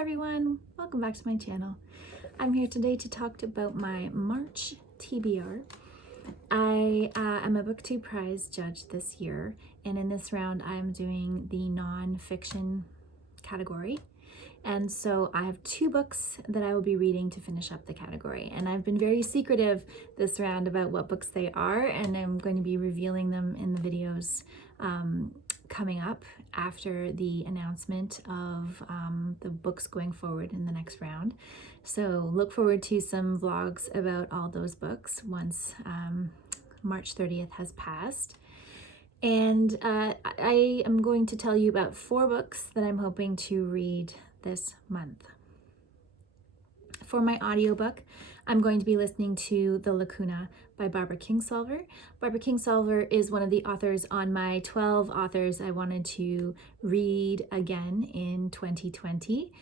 Hi everyone, welcome back to my channel. I'm here today to talk about my March TBR. I am a BookTube Prize judge this year, and in this round I'm doing the non-fiction category. And so I have 2 books that I will be reading to finish up the category. And I've been very secretive this round about what books they are, and I'm going to be revealing them in the videos coming up after the announcement of the books going forward in the next round. So look forward to some vlogs about all those books once March 30th has passed. And I am going to tell you about 4 books that I'm hoping to read this month. For my audiobook, I'm going to be listening to The Lacuna by Barbara Kingsolver. Barbara Kingsolver is one of the authors on my 12 authors I wanted to read again in 2020.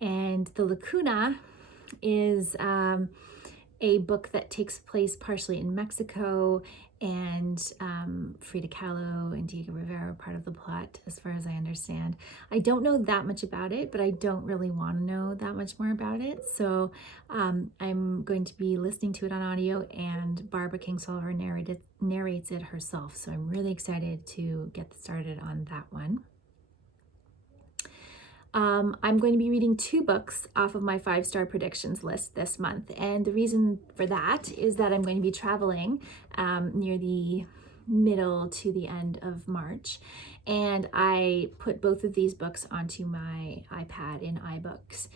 And The Lacuna is a book that takes place partially in Mexico, and Frida Kahlo and Diego Rivera are part of the plot, as far as I understand. I don't know that much about it, but I don't really want to know that much more about it. So I'm going to be listening to it on audio, and Barbara Kingsolver narrates it herself. So I'm really excited to get started on that one. I'm going to be reading 2 books off of my 5-star predictions list this month. And the reason for that is that I'm going to be traveling near the middle to the end of March. And I put both of these books onto my iPad in iBooks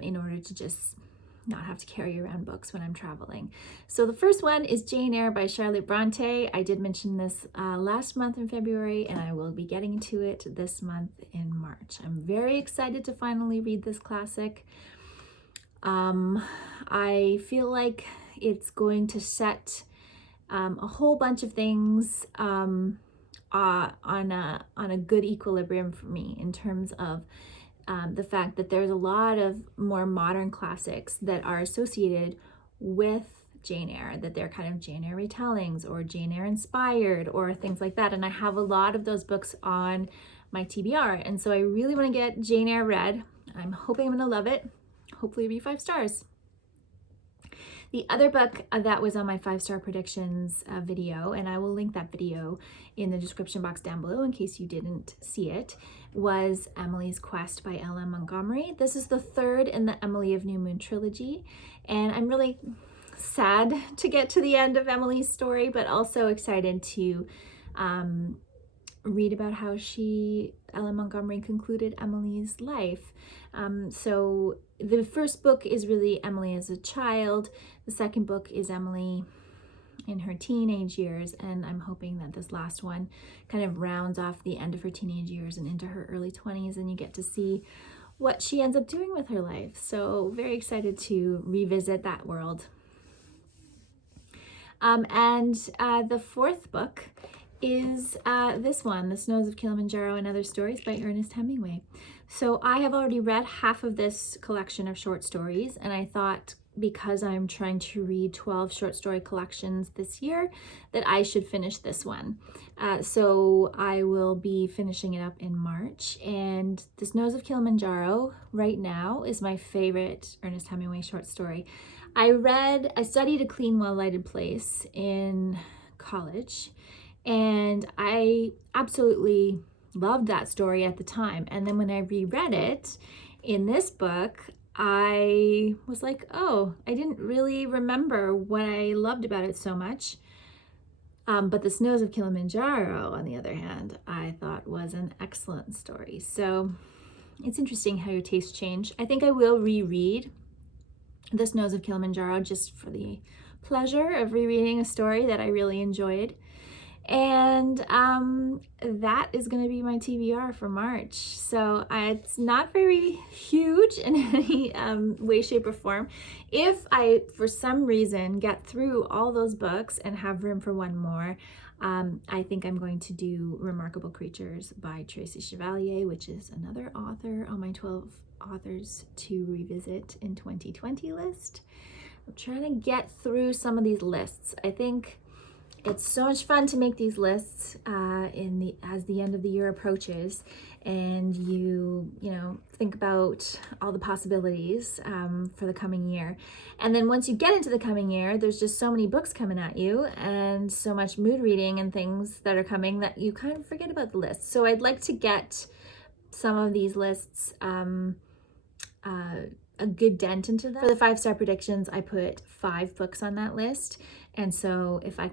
in order to just not have to carry around books when I'm traveling. So the first one is Jane Eyre by Charlotte Bronte. I did mention this last month in February, and I will be getting to it this month in March. I'm very excited to finally read this classic. I feel like it's going to set a whole bunch of things on a good equilibrium for me in terms of the fact that there's a lot of more modern classics that are associated with Jane Eyre, that they're kind of Jane Eyre retellings or Jane Eyre inspired or things like that. And I have a lot of those books on my TBR. And so I really want to get Jane Eyre read. I'm hoping I'm going to love it. Hopefully it'll be 5 stars. The other book that was on my 5-star predictions video, and I will link that video in the description box down below in case you didn't see it, was Emily's Quest by L.M. Montgomery. This is the 3rd in the Emily of New Moon trilogy, and I'm really sad to get to the end of Emily's story, but also excited to read about how L.M. Montgomery concluded Emily's life. So the first book is really Emily as a child. The second book is Emily in her teenage years, and I'm hoping that this last one kind of rounds off the end of her teenage years and into her early 20s, and you get to see what she ends up doing with her life. So very excited to revisit that world. And the 4th book is this one, The Snows of Kilimanjaro and Other Stories by Ernest Hemmingway. So I have already read half of this collection of short stories, and I thought because I'm trying to read 12 short story collections this year that I should finish this one. So I will be finishing it up in March, and The Snows of Kilimanjaro right now is my favorite Ernest Hemingway short story. I studied A Clean, Well-Lighted Place in college, and I absolutely loved that story at the time. And then when I reread it in this book, I was like, oh, I didn't really remember what I loved about it so much. But The Snows of Kilimanjaro, on the other hand, I thought was an excellent story. So it's interesting how your tastes change. I think I will reread The Snows of Kilimanjaro just for the pleasure of rereading a story that I really enjoyed. And that is going to be my TBR for March. So it's not very huge in any way, shape, or form. If I, for some reason, get through all those books and have room for one more, I think I'm going to do Remarkable Creatures by Tracey Chevalier, which is another author on my 12 authors to revisit in 2020 list. I'm trying to get through some of these lists. I think It's so much fun to make these lists as the end of the year approaches, and you know, think about all the possibilities for the coming year. And then once you get into the coming year, there's just so many books coming at you and so much mood reading and things that are coming that you kind of forget about the list. So I'd like to get some of these lists a good dent into them. For the 5-star predictions, I put 5 books on that list. And so if I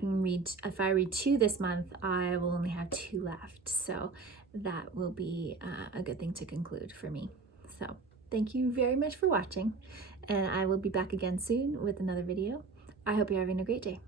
read 2 this month, I will only have 2 left. So that will be a good thing to conclude for me. So thank you very much for watching, and I will be back again soon with another video. I hope you're having a great day.